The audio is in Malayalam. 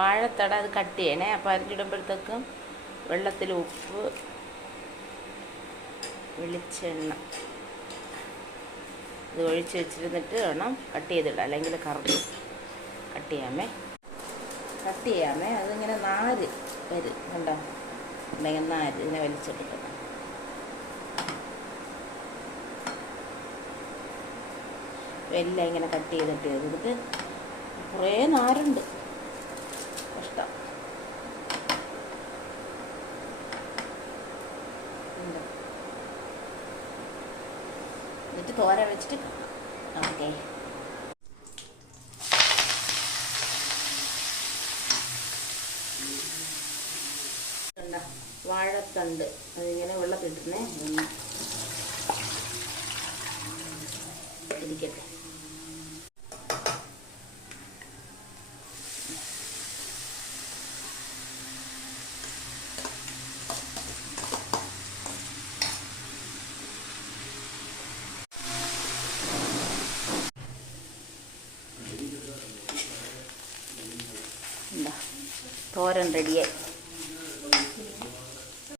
വാഴത്തട അത് കട്ട് ചെയ്യണേ. അപ്പോൾ അരിഞ്ഞിടുമ്പോഴത്തേക്കും വെള്ളത്തിൽ ഉപ്പ്, വെളിച്ചെണ്ണ ഇത് ഒഴിച്ച് വെച്ചിരുന്നിട്ട് വേണം കട്ട് ചെയ്തിടാം, അല്ലെങ്കിൽ കറക്കും. കട്ട് ചെയ്യാമേ. അതിങ്ങനെ നാര് വരും കണ്ടോ, ഉണ്ടെങ്കിൽ നാര് ഇതിനെ വലിച്ചെടുക്കണം. എല്ലാം ഇങ്ങനെ കട്ട് ചെയ്തിട്ട് കുറേ നാരുണ്ട്, കഷ്ടം. എന്നിട്ട് തോര വെച്ചിട്ട് ഓക്കെ. വാഴത്തണ്ട് അതിങ്ങനെ വെള്ളത്തിട്ടിരുന്നേ ഇരിക്കട്ടെ. തോരൻ റെഡിയായി.